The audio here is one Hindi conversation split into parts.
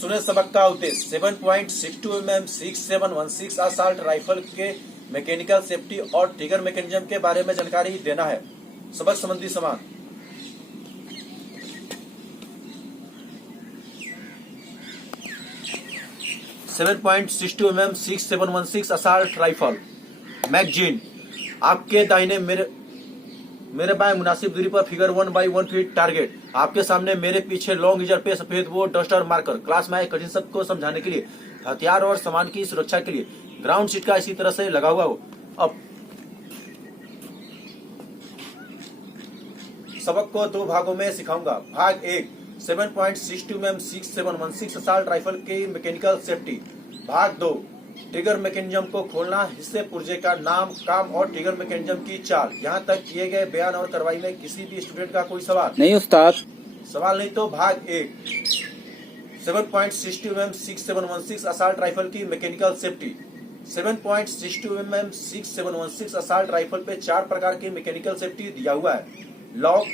सुने सबक का उद्देश्य 7.62 mm 6716 असॉल्ट राइफल के मैकेनिकल सेफ्टी और ट्रिगर मैकेनिज्म के बारे में जानकारी देना है। सबक संबंधी समान 7.62 mm 6716 असॉल्ट राइफल मैगजीन आपके दाहिने मेरे बाएं मुनासिब दूरी पर फिगर 1/1 फीट टारगेट। आपके सामने मेरे पीछे लॉन्ग इजर पे सफेद बोर्ड डस्टर मार्कर। क्लास में आए कठिन शब्द को समझाने के लिए, हथियार और सामान की सुरक्षा के लिए ग्राउंड शीट का इसी तरह से लगा हुआ हो। अब सबक को दो भागों में सिखाऊंगा। भाग 1 7.62 mm 6716 असॉल्ट राइफल की मैकेनिकल सेफ्टी। भाग 2 ट्रिगर मैकेनिज्म को खोलना, हिस्से पुर्जे का नाम, काम और ट्रिगर मैकेनिज्म की चाल। यहाँ तक किए गए बयान और कार्रवाई में किसी भी स्टूडेंट का कोई सवाल नहीं उस्ताद। सवाल नहीं तो भाग 1 7.62 mm 6716 असॉल्ट राइफल की mechanical safety. 7.62 mm 6716 assault rifle पे 4 प्रकार की मैकेनिकल सेफ्टी दिया हुआ है। लॉक,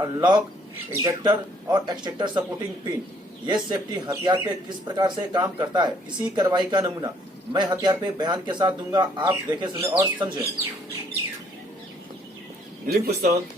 अनलॉक, इजेक्टर और एक्सट्रैक्टर सपोर्टिंग पिन। ये सेफ्टी हथियार पे किस प्रकार से काम करता है, इसी कार्रवाई का नमूना मैं हथियार पे बयान के साथ दूंगा। आप देखें, सुने और समझें। ड्रिलिंग पुस्तक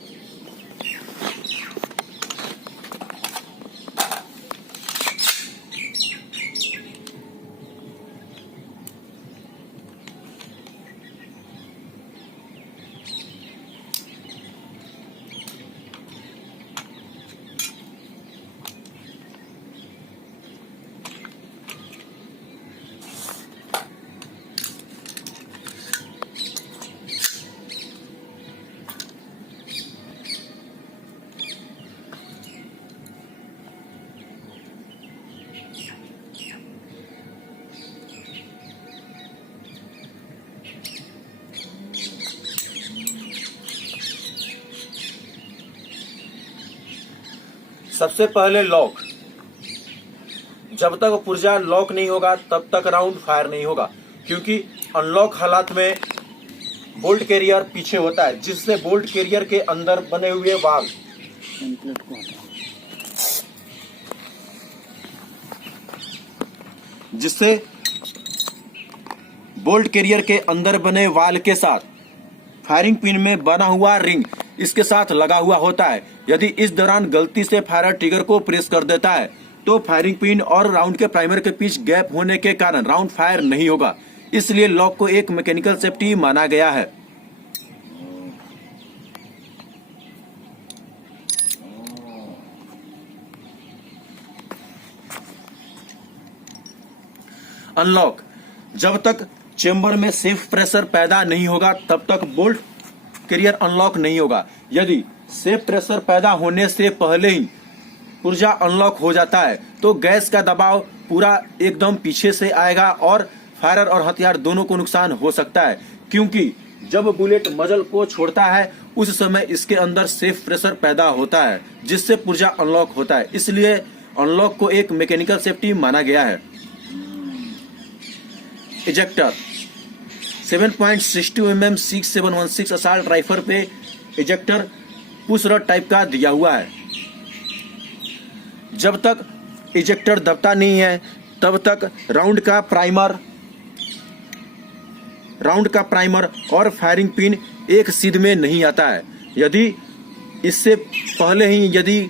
सबसे पहले लॉक। जब तक पुर्जा लॉक नहीं होगा तब तक राउंड फायर नहीं होगा, क्योंकि अनलॉक हालात में बोल्ट कैरियर पीछे होता है, जिससे बोल्ट कैरियर के अंदर बने हुए वाल्व जिससे बोल्ट कैरियर के अंदर बने वाल्व के साथ फायरिंग पिन में बना हुआ रिंग इसके साथ लगा हुआ होता है। यदि इस दौरान गलती से फायर ट्रिगर को प्रेस कर देता है तो फायरिंग पिन और राउंड के प्राइमर के बीच गैप होने के कारण राउंड फायर नहीं होगा। इसलिए लॉक को एक मैकेनिकल सेफ्टी माना गया है। अनलॉक। जब तक चेंबर में सेफ प्रेशर पैदा नहीं होगा तब तक बोल्ट कैरियर अनलॉक नहीं होगा। यदि सेफ प्रेशर पैदा होने से पहले ही पुर्जा अनलॉक हो जाता है तो गैस का दबाव पूरा एकदम पीछे से आएगा और फायरर और हथियार दोनों को नुकसान हो सकता है, क्योंकि जब बुलेट मजल को छोड़ता है उस समय इसके अंदर सेफ प्रेशर पैदा होता है, जिससे पुर्जा अनलॉक होता है। इसलिए अनलॉक को एक मैकेनिकल सेफ्टी माना गया है। इजेक्टर। 7.62 mm 6716 असॉल्ट राइफल पे इजेक्टर पुश रड टाइप का दिया हुआ है। जब तक इजेक्टर दबता नहीं है तब तक राउंड का प्राइमर और फायरिंग पिन एक सीध में नहीं आता है। यदि इससे पहले ही यदि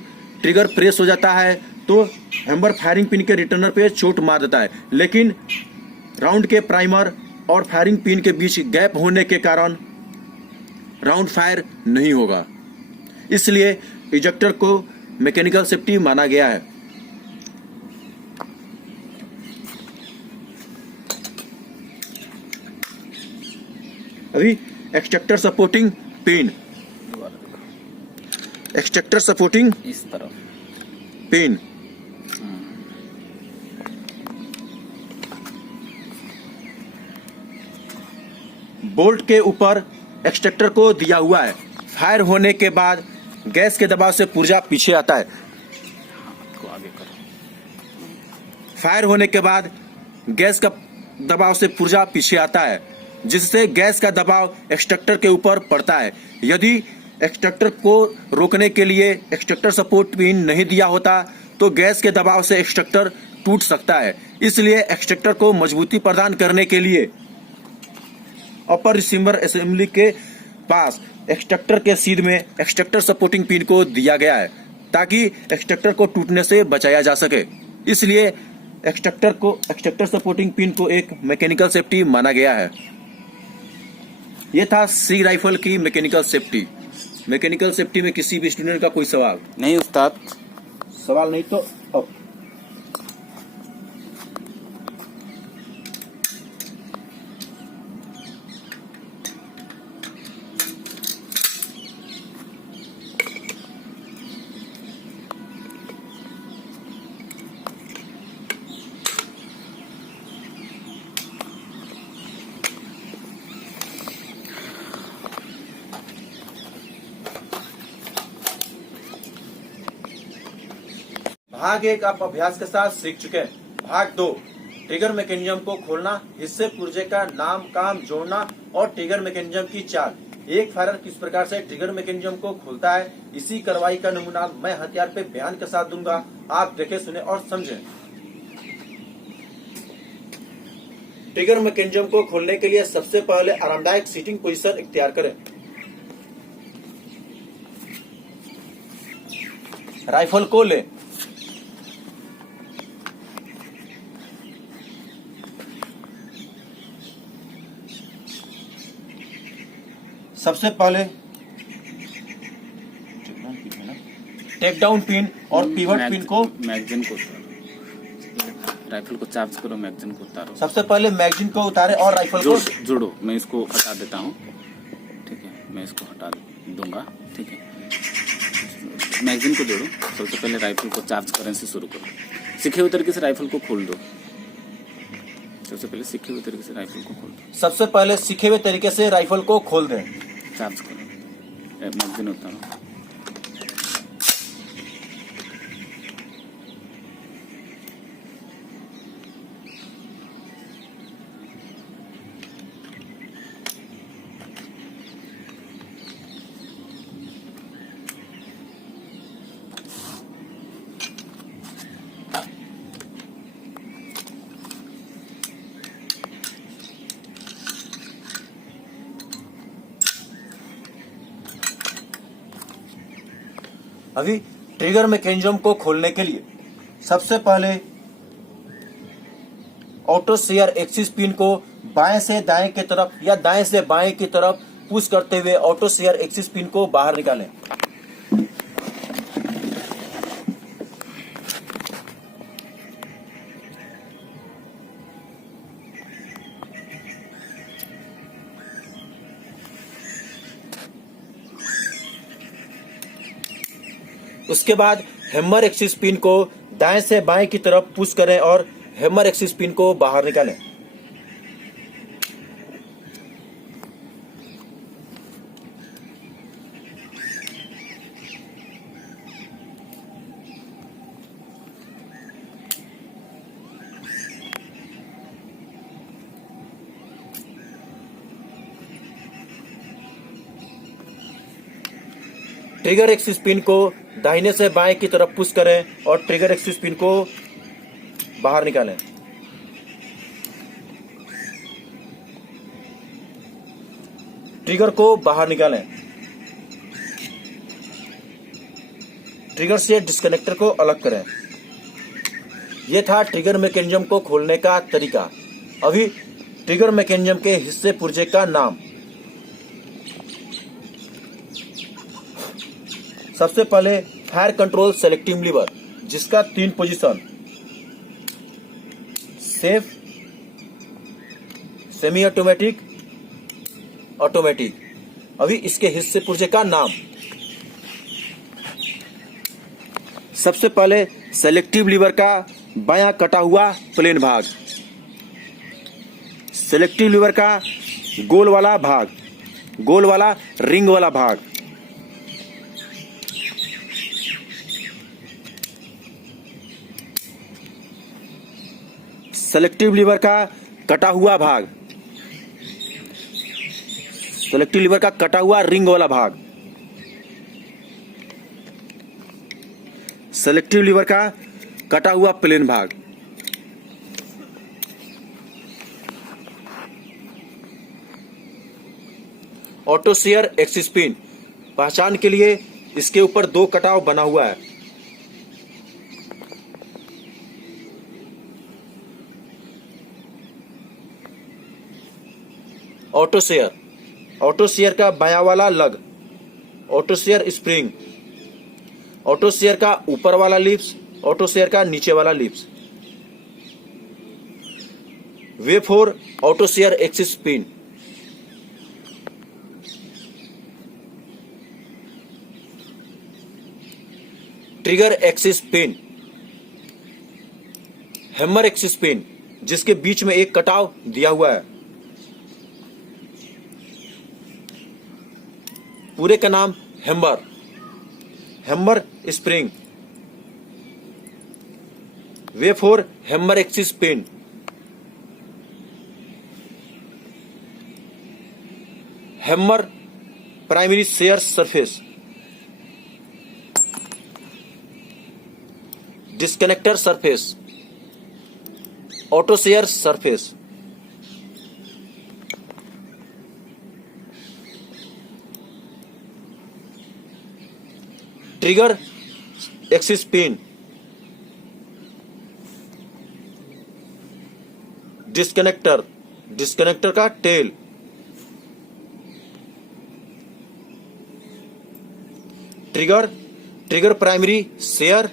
ट्रिगर प्रेस हो जाता है तो हैमर फायरिंग पिन के रिटर्नर पे चोट मार देता है, लेकिन राउंड के प्राइमर और फायरिंग पिन के बीच गैप होने के कारण राउंड फायर नहीं होगा। इसलिए इजेक्टर को मैकेनिकल सेफ्टी माना गया है। अभी extractor supporting pin. Extractor supporting इस तरफ पिन। बोल्ट के ऊपर एक्सट्रैक्टर को दिया हुआ है। फायर होने के बाद गैस के दबाव से पुर्जा पीछे आता है। फायर होने के बाद गैस का दबाव से पुर्जा पीछे आता है, जिससे गैस का दबाव एक्सट्रैक्टर के ऊपर पड़ता है। यदि एक्सट्रैक्टर को रोकने के लिए एक्सट्रैक्टर सपोर्ट पिन नहीं दिया होता तो गैस के दबाव से एक्सट्रैक्टर टूट सकता है। इसलिए एक्सट्रैक्टर को मजबूती प्रदान करने के लिए अपर रिसीवर असेंबली के पास एक्सट्रैक्टर के सीध में एक्सट्रैक्टर सपोर्टिंग पिन को दिया गया है ताकि एक्सट्रैक्टर को टूटने से बचाया जा सके। इसलिए एक्सट्रैक्टर सपोर्टिंग पिन को एक मैकेनिकल सेफ्टी माना गया है। यह था सी राइफल की मैकेनिकल सेफ्टी। मैकेनिकल सेफ्टी में किसी भी स्टूडेंट का कोई सवाल नहीं उस्ताद। सवाल नहीं तो अब भाग 1 आप अभ्यास के साथ सीख चुके हैं। भाग 2 ट्रिगर मैकेनिज्म को खोलना, हिस्से पुर्जे का नाम काम जोड़ना और ट्रिगर मैकेनिज्म की चाल। एक फायरर किस प्रकार से ट्रिगर मैकेनिज्म को खोलता है, इसी कार्रवाई का नमूना मैं हथियार पे बयान के साथ दूंगा। आप देखें, सुने और समझें। ट्रिगर मैकेनिज्म को खोलने के लिए सबसे पहले आरामदायक सीटिंग पोजीशन इख्तियार करें। राइफल को लें। सबसे पहले टेक डाउन पिन और पिवट पिन को मैगजीन को राइफल को चार्ज करो, मैगजीन को उतारो। सबसे पहले मैगजीन को उतारे और राइफल को जोड़ो। मैं इसको हटा देता हूँ, ठीक है। मैं इसको हटा दूंगा, ठीक है। मैगजीन को जोड़ो। सबसे पहले राइफल को चार्ज करने से शुरू करो। सीखे हुए तरीके से राइफल को खोल दो। सबसे पहले सीखे हुए तरीके से राइफल को खोल दो। सबसे पहले सीखे हुए तरीके से राइफल को खोल दें। चार्ज करो, मैगजीन उतारो। अभी ट्रिगर मैकेनिज्म को खोलने के लिए सबसे पहले ऑटो शेयर एक्सिस पिन को बाएं से दाएं की तरफ या दाएं से बाएं की तरफ पुश करते हुए ऑटो शेयर एक्सिस पिन को बाहर निकालें। उसके बाद हैमर एक्सिस पिन को दाएं से बाएं की तरफ पुश करें और हैमर एक्सिस पिन को बाहर निकालें। ट्रिगर एक्सिस पिन को दाहिने से बाएं की तरफ पुश करें और ट्रिगर एक्सिस पिन को बाहर निकालें। ट्रिगर को बाहर निकालें। ट्रिगर से डिस्कनेक्टर को अलग करें। यह था ट्रिगर मैकेनिज्म को खोलने का तरीका। अभी ट्रिगर मैकेनिज्म के हिस्से पुर्जे का नाम। सबसे पहले फायर कंट्रोल सेलेक्टिव लीवर, जिसका 3 position safe, semi automatic, automatic. अभी इसके हिस्से पुर्जे का नाम। सबसे पहले सेलेक्टिव लीवर का बायां कटा हुआ प्लेन भाग, सेलेक्टिव लीवर का गोल वाला भाग, गोल वाला रिंग वाला भाग, सेलेक्टिव लीवर का कटा हुआ भाग, सेलेक्टिव लीवर का कटा हुआ रिंग वाला भाग, सेलेक्टिव लीवर का कटा हुआ प्लेन भाग। Auto share axis pin. पहचान के लिए इसके ऊपर 2 कटाव बना हुआ है। ऑटो शेयर का बायां वाला लग, auto share spring, auto share का ऊपर वाला लिप्स, ऑटो शेयर का नीचे वाला लिप्स। वे 4 auto share axis pin. Trigger axis pin, hammer axis pin जिसके बीच में एक कटाव दिया हुआ है। पूरे का नाम हैमर स्प्रिंग। वे 4 hammer axis pin. Hammer primary sear surface. Disconnector surface, auto sear surface. Trigger axis pin. Disconnector का tail. Trigger primary sear,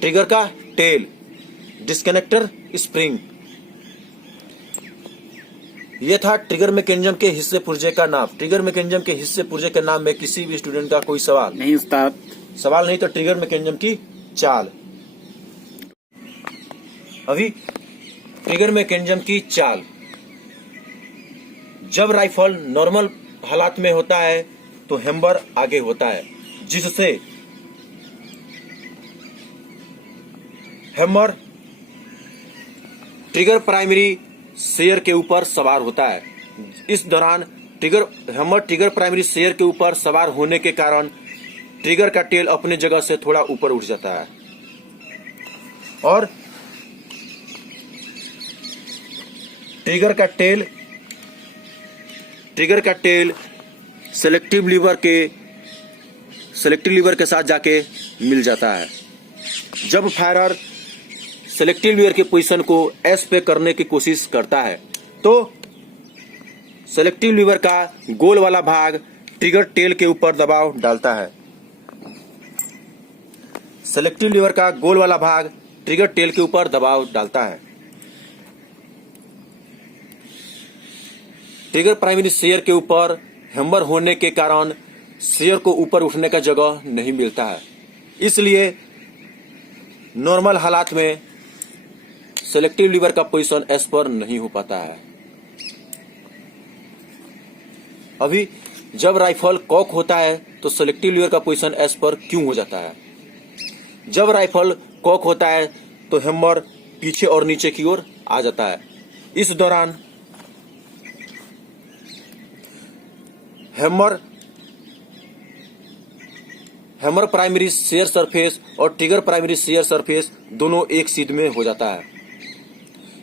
trigger का टेल, डिस्कनेक्टर स्प्रिंग। यह था ट्रिगर मैकेनिज्म के हिस्से पुर्जे का नाम। ट्रिगर मैकेनिज्म के हिस्से पुर्जे के नाम में किसी भी स्टूडेंट का कोई सवाल नहीं उस्ताद। सवाल नहीं तो ट्रिगर मैकेनिज्म की चाल। अभी ट्रिगर मैकेनिज्म की चाल। जब राइफल नॉर्मल हालात में होता है तो हैमर आगे होता है, जिससे हैमर ट्रिगर प्राइमरी शेयर के ऊपर सवार होता है। इस दौरान हैमर ट्रिगर प्राइमरी शेयर के ऊपर सवार होने के कारण ट्रिगर का टेल अपने जगह से थोड़ा ऊपर उठ जाता है और ट्रिगर का टेल सेलेक्टिव लीवर के साथ जाके मिल जाता है। जब फायरर सेलेक्टिव लीवर की पोजीशन को एस पे करने की कोशिश करता है तो सेलेक्टिव लीवर का गोल वाला भाग ट्रिगर टेल के ऊपर दबाव डालता है। सेलेक्टिव लीवर का गोल वाला भाग ट्रिगर टेल के ऊपर दबाव डालता है। ट्रिगर प्राइमरी शेयर के ऊपर हैमर होने के कारण शेयर को ऊपर उठने का जगह नहीं मिलता है, इसलिए नॉर्मल हालात में सेलेक्टिव लीवर का पोजीशन एस पर नहीं हो पाता है। अभी जब राइफल कॉक होता है तो सेलेक्टिव लीवर का पोजीशन एस पर क्यों हो जाता है? जब राइफल कॉक होता है तो हैमर पीछे और नीचे की ओर आ जाता है। इस दौरान हैमर प्राइमरी शेयर सरफेस और ट्रिगर प्राइमरी शेयर सरफेस दोनों एक सीध में हो जाता है।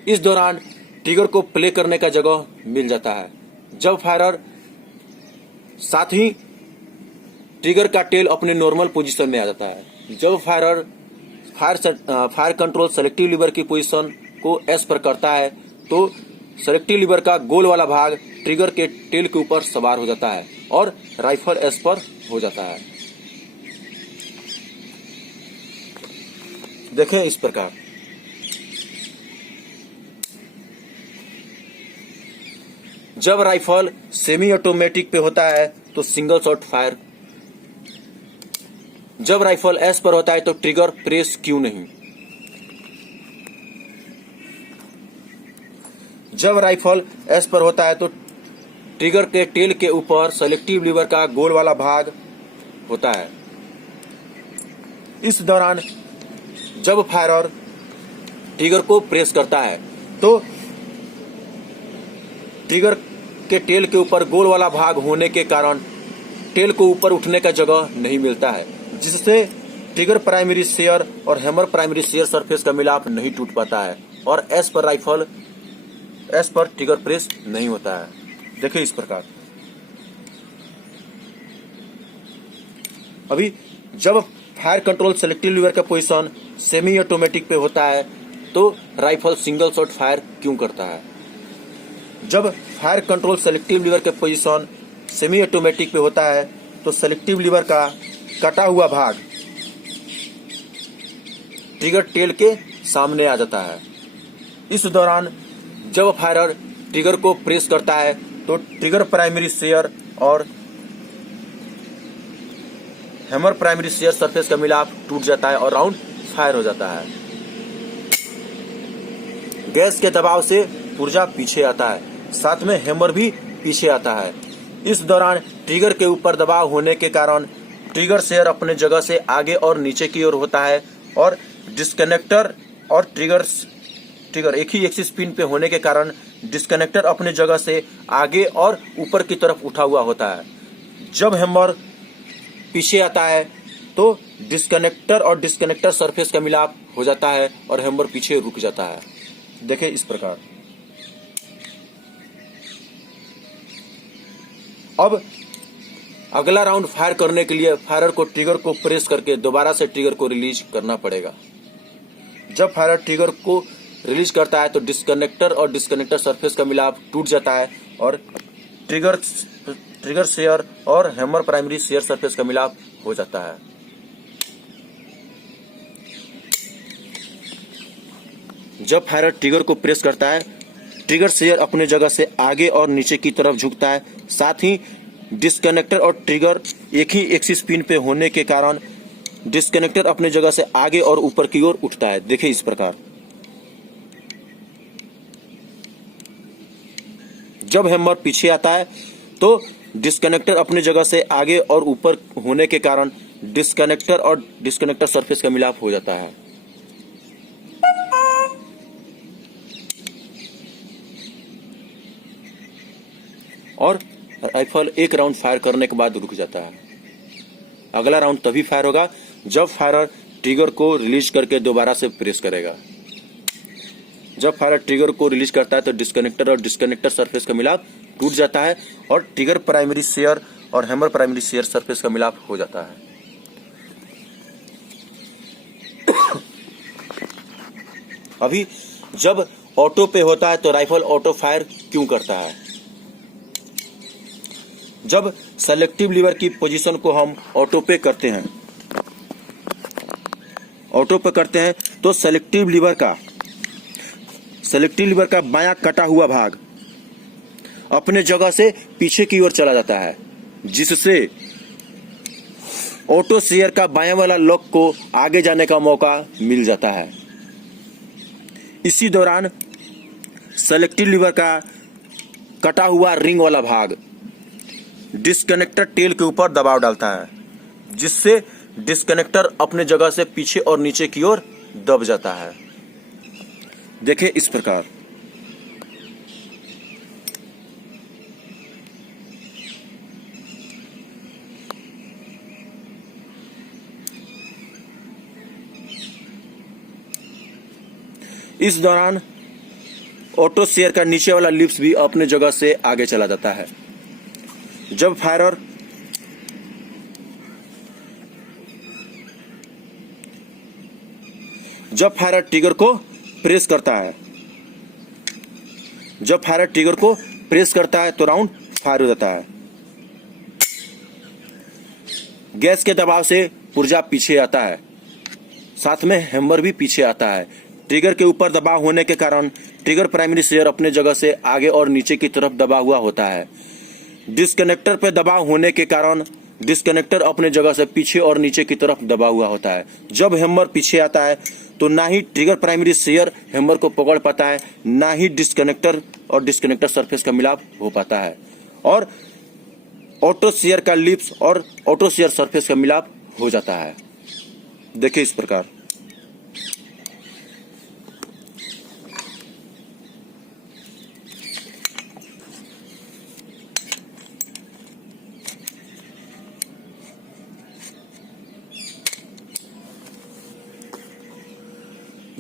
इस दौरान ट्रिगर को प्ले करने का जगह मिल जाता है। जब फायरर साथ ही ट्रिगर का टेल अपने नॉर्मल पोजीशन में आ जाता है। जब फायर कंट्रोल सेलेक्टिव लीवर की पोजीशन को एस पर करता है तो सेलेक्टिव लीवर का गोल वाला भाग ट्रिगर के टेल के ऊपर सवार हो जाता है और राइफल एस पर हो जाता है। देखें इस प्रकार जब राइफल सेमी ऑटोमेटिक पे होता है तो सिंगल शॉट फायर। जब राइफल एस पर होता है तो ट्रिगर प्रेस क्यों नहीं? जब राइफल एस पर होता है तो ट्रिगर के टेल के ऊपर सेलेक्टिव लीवर का गोल वाला भाग होता है। इस दौरान जब फायरर ट्रिगर को प्रेस करता है तो ट्रिगर के टेल के ऊपर गोल वाला भाग होने के कारण टेल को ऊपर उठने का जगह नहीं मिलता है, जिससे ट्रिगर प्राइमरी शेयर और हैमर प्राइमरी शेयर सरफेस का मिलाप नहीं टूट पाता है और एस पर ट्रिगर प्रेस नहीं होता है। देखिए इस प्रकार अभी जब फायर कंट्रोल सेलेक्टिव लीवर का पोजीशन सेमी ऑटोमेटिक पे होता है तो राइफल सिंगल शॉट फायर क्यों करता है? जब फायर कंट्रोल सेलेक्टिव लीवर का पोजीशन सेमी ऑटोमेटिक पे होता है तो सेलेक्टिव लीवर का कटा हुआ भाग ट्रिगर टेल के सामने आ जाता है। इस दौरान जब फायरर ट्रिगर को प्रेस करता है तो ट्रिगर प्राइमरी शेयर और हैमर प्राइमरी शेयर सरफेस का मिलाप टूट जाता है और राउंड फायर हो जाता है। गैस के दबाव से पुर्जा पीछे आता है, साथ में हैमर भी पीछे आता है। इस दौरान ट्रिगर के ऊपर दबाव होने के कारण ट्रिगर शेयर अपने जगह से आगे और नीचे की ओर होता है और डिस्कनेक्टर और ट्रिगर एक ही एक्सिस पिन पे होने के कारण डिस्कनेक्टर अपने जगह से आगे और ऊपर की तरफ उठा हुआ होता है। जब हैमर पीछे आता है तो डिस्कनेक्टर और डिस्कनेक्टर सरफेस का मिलाप हो जाता है और हैमर पीछे रुक जाता है। देखें इस प्रकार। अब अगला राउंड फायर करने के लिए फायरर को ट्रिगर को प्रेस करके दोबारा से ट्रिगर को रिलीज करना पड़ेगा। जब फायरर ट्रिगर को रिलीज करता है तो डिस्कनेक्टर और डिस्कनेक्टर सरफेस का मिलाप टूट जाता है और ट्रिगर शेयर और हैमर प्राइमरी शेयर सरफेस का मिलाप हो जाता है। जब फायरर ट्रिगर को प्रेस करता है ट्रिगर शेयर अपने जगह से आगे और नीचे की तरफ झुकता है, साथ ही डिस्कनेक्टर और ट्रिगर एक ही एक्सिस पिन पे होने के कारण डिस्कनेक्टर अपने जगह से आगे और ऊपर की ओर उठता है। देखिए इस प्रकार। जब हैमर पीछे आता है तो डिस्कनेक्टर अपने जगह से आगे और ऊपर होने के कारण डिस्कनेक्टर और डिस्कनेक्टर सरफेस का मिलाप हो जाता है। और राइफल एक राउंड फायर करने के बाद रुक जाता है। अगला राउंड तभी फायर होगा जब फायरर ट्रिगर को रिलीज करके दोबारा से प्रेस करेगा। जब फायरर ट्रिगर को रिलीज करता है तो डिस्कनेक्टर और डिस्कनेक्टर सरफेस का मिलाप टूट जाता है और ट्रिगर प्राइमरी शेयर और हैमर प्राइमरी शेयर सरफेस का मिलाप हो जाता है। अभी जब ऑटो पे होता है तो राइफल ऑटो फायर क्यों करता है? जब सेलेक्टिव लीवर की पोजीशन को हम ऑटो पे करते हैं तो सेलेक्टिव लीवर का बायां कटा हुआ भाग अपने जगह से पीछे की ओर चला जाता है, जिससे ऑटो शेयर का बायां वाला लॉक को आगे जाने का मौका मिल जाता है। इसी दौरान सेलेक्टिव लीवर का कटा हुआ रिंग वाला भाग डिस्कनेक्टर टेल के ऊपर दबाव डालता है, जिससे डिस्कनेक्टर अपने जगह से पीछे और नीचे की ओर दब जाता है। देखें इस प्रकार। इस दौरान ऑटो शेयर का नीचे वाला लिप्स भी अपने जगह से आगे चला जाता है। जब फायरर ट्रिगर को प्रेस करता है तो राउंड फायर हो जाता है। गैस के दबाव से पुर्जा पीछे आता है, साथ में हैमर भी पीछे आता है। ट्रिगर के ऊपर दबाव होने के कारण ट्रिगर प्राइमरी शेयर अपने जगह से आगे और नीचे की तरफ दबा हुआ होता है। डिस्कनेक्टर पे दबाव होने के कारण डिस्कनेक्टर अपने जगह से पीछे और नीचे की तरफ दबा हुआ होता है। जब हैमर पीछे आता है तो ना ही ट्रिगर प्राइमरी शेयर हैमर को पकड़ पाता है, ना ही डिस्कनेक्टर और डिस्कनेक्टर सरफेस का मिलाप हो पाता है और ऑटो शेयर का लिप्स और ऑटो शेयर सरफेस का मिलाप हो जाता है। देखिए इस प्रकार।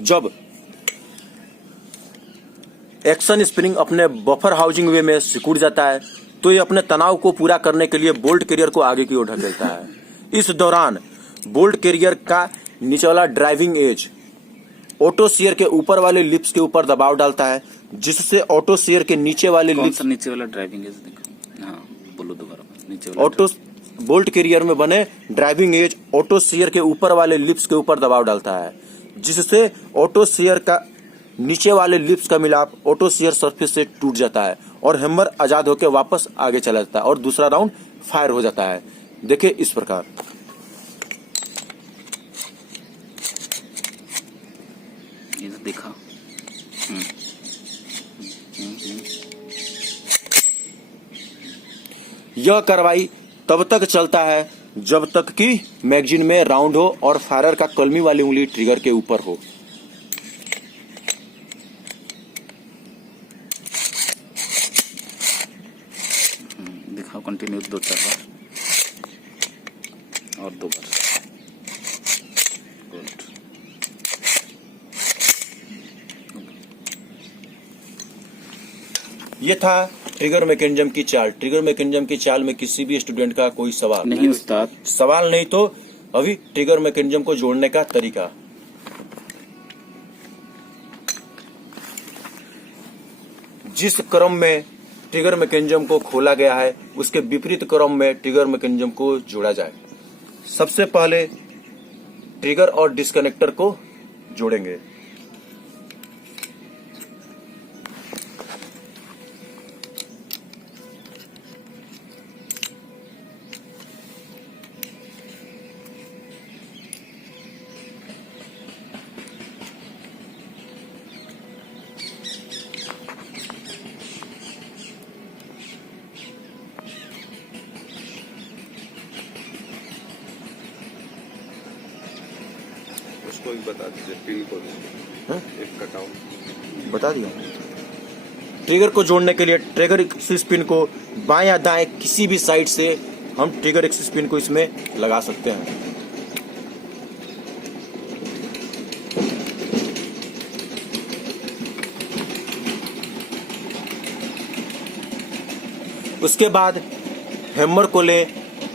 जब एक्शन स्प्रिंग अपने बफर हाउसिंग वे में सिकुड़ जाता है तो ये अपने तनाव को पूरा करने के लिए बोल्ट कैरियर को आगे की ओर ढकेलता है। इस दौरान बोल्ट कैरियर का नीचे वाला ड्राइविंग एज ऑटो सीयर के ऊपर वाले लिप्स के ऊपर दबाव डालता है, जिससे ऑटो सीयर के नीचे वाले कौन लिप्स सा नीचे वाला ड्राइविंग एज देखो। हाँ बोलो दोबारा, नीचे वाला ऑटो बोल्ट कैरियर में बने ड्राइविंग एज ऑटो सीयर के ऊपर वाले लिप्स के ऊपर दबाव डालता है, जिससे ऑटो सीयर का नीचे वाले लिप्स का मिलाप ऑटो सीयर सरफेस से टूट जाता है और हैमर आजाद होकर वापस आगे चला जाता है और दूसरा राउंड फायर हो जाता है। देखिए इस प्रकार। ये तो देखा। यह कार्रवाई तब तक चलता है जब तक कि मैगजीन में राउंड हो और फायरर का कलमी वाली उंगली ट्रिगर के ऊपर हो। दिखाओ कंटिन्यू 2-4 बार और 2 बार। गुड। ये था ट्रिगर मैकेनिज्म की चाल। ट्रिगर मैकेनिज्म की चाल में किसी भी स्टूडेंट का कोई सवाल नहीं उस्ताद, सवाल नहीं तो अभी ट्रिगर मैकेनिज्म को जोड़ने का तरीका। जिस क्रम में ट्रिगर मैकेनिज्म को खोला गया है उसके विपरीत क्रम में ट्रिगर मैकेनिज्म को जोड़ा जाए। सबसे पहले ट्रिगर और डिस्कनेक्टर को जोड़ेंगे। उसको भी बता दीजिए, पिन को एक कटआउट बता दिया। ट्रिगर को जोड़ने के लिए ट्रिगर एक्सिस पिन को बाएं या दाएं किसी भी साइड से हम ट्रिगर एक्सिस पिन को इसमें लगा सकते हैं। उसके बाद हैमर को लें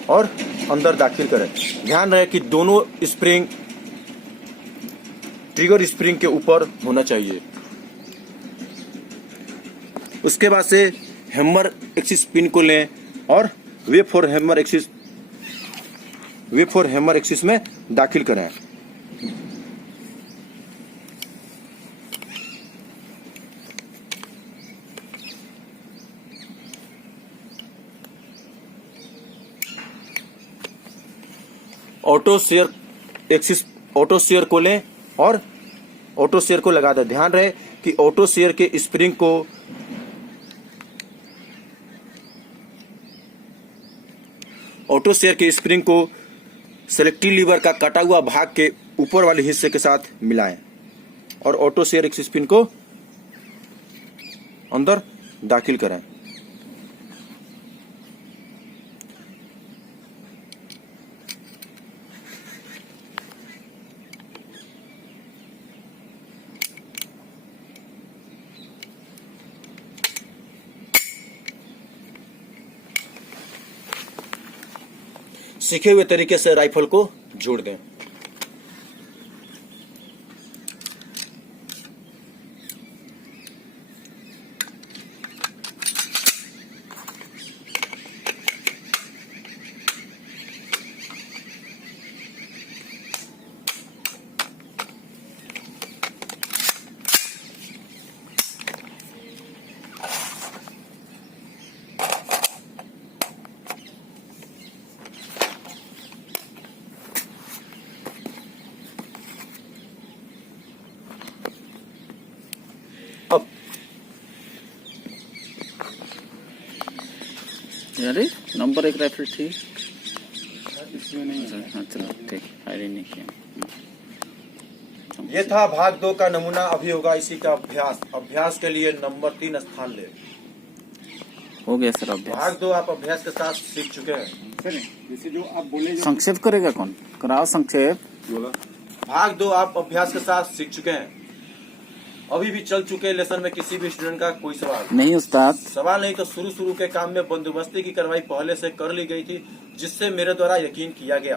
और अंदर दाखिल करें। ध्यान रहे कि दोनों स्प्रिंग ट्रिगर स्प्रिंग के ऊपर होना चाहिए। उसके बाद से हैमर एक्सिस पिन को लें और वे फोर हैमर एक्सिस में दाखिल करें। ऑटो शेयर को लें और ऑटो शेयर को लगा दें। ध्यान रहे कि ऑटो शेयर के स्प्रिंग को सेलेक्टिव लीवर का कटा हुआ भाग के ऊपर वाले हिस्से के साथ मिलाएं और ऑटो शेयर एक्सिस पिन को अंदर दाखिल करें। सीखे हुए तरीके से राइफल को जोड़ दें। अब अरे नंबर 1 राइफल ठीक इसमें नहीं। हाँ चलो ठीक, फायरिंग नहीं किया। ये था भाग 2 का नमूना। अभी होगा इसी का अभ्यास। अभ्यास के लिए नंबर 3 स्थान ले। हो गया सर अभ्यास। भाग 2 आप अभ्यास के साथ सीख चुके हैं। सर जैसे जो आप बोले संक्षेप करेगा कौन? कराओ संक्षेप। बोला भाग 2 आप अभ्यास के साथ सीख चुके हैं। अभी भी चल चुके लेसन में किसी भी स्टूडेंट का कोई सवाल नहीं उस्ताद। सवाल नहीं तो शुरू के काम में बंदोबस्ती की कार्रवाई पहले से कर ली गई थी, जिससे मेरे द्वारा यकीन किया गया।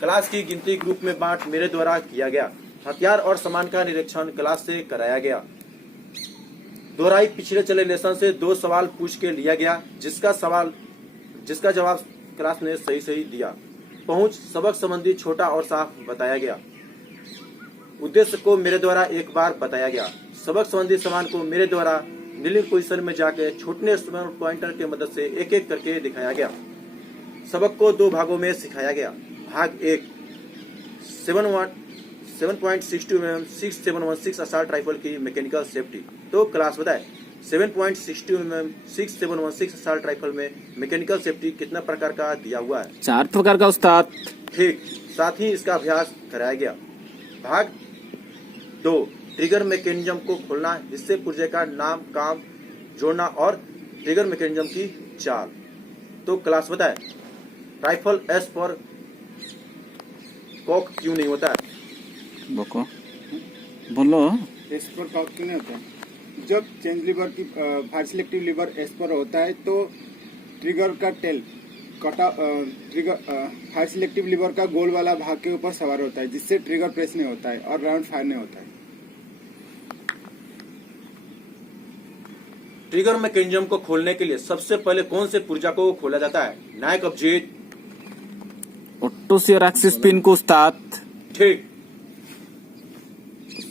क्लास की गिनती ग्रुप में बांट मेरे द्वारा किया गया। हथियार और सामान का निरीक्षण क्लास से कराया गया। दोहराई पिछले चले लेसन से 2 सवाल पूछ के लिया गया, जिसका जवाब क्लास ने सही दिया। पहुंच सबक संबंधी छोटा और साफ बताया गया। उद्देश्य को मेरे द्वारा एक बार बताया गया। सबक संबंधी सामान को मेरे द्वारा नीलिंग पोजीशन में जाकर छूटने पॉइंटर के मदद से एक एक करके दिखाया गया। सबक को 2 भागों में सिखाया गया। भाग 1 7.62 mm 6716 असॉल्ट राइफल की मैकेनिकल सेफ्टी। तो क्लास बताए 7.62 mm 6716 असॉल्ट राइफल में मैकेनिकल सेफ्टी कितना प्रकार का दिया हुआ है? 4 प्रकार का उस्ताद। ठीक, साथ ही इसका अभ्यास कराया गया। भाग 2 ट्रिगर मैकेनिज्म को खोलना, हिस्से पुर्जे का नाम, काम जोड़ना और ट्रिगर मैकेनिज्म की चाल। तो क्लास बताए राइफल एस पर कॉक क्यों नहीं होता है? बोको बोलो। एस पर कॉक क्यों नहीं होता है? जब चेंज लीवर की फायर सिलेक्टिव लीवर एस पर होता है तो ट्रिगर का टेल फायर सिलेक्टिव लीवर का गोल वाला भाग के ऊपर सवार होता है, जिससे ट्रिगर प्रेस नहीं होता है और राउंड फायर नहीं होता है। ट्रिगर मैकेनिज्म को खोलने के लिए सबसे पहले कौन से पुर्जा को खोला जाता है? नायक अभिजीत। ओटोसियर एक्सिस पिन को उस्ताद। ठीक,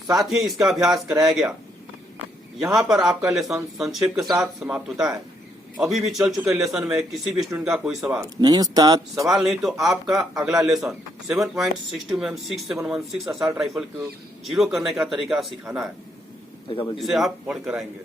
साथ ही इसका अभ्यास कराया गया। यहाँ पर आपका लेसन संक्षेप के साथ समाप्त होता है। अभी भी चल चुके लेसन में किसी भी स्टूडेंट का कोई सवाल नहीं उस्ताद। सवाल नहीं तो आपका अगला लेसन 7.62 mm 6716 असॉल्ट राइफल को जीरो करने का तरीका सिखाना है। इसे आप पढ़ कर आएंगे।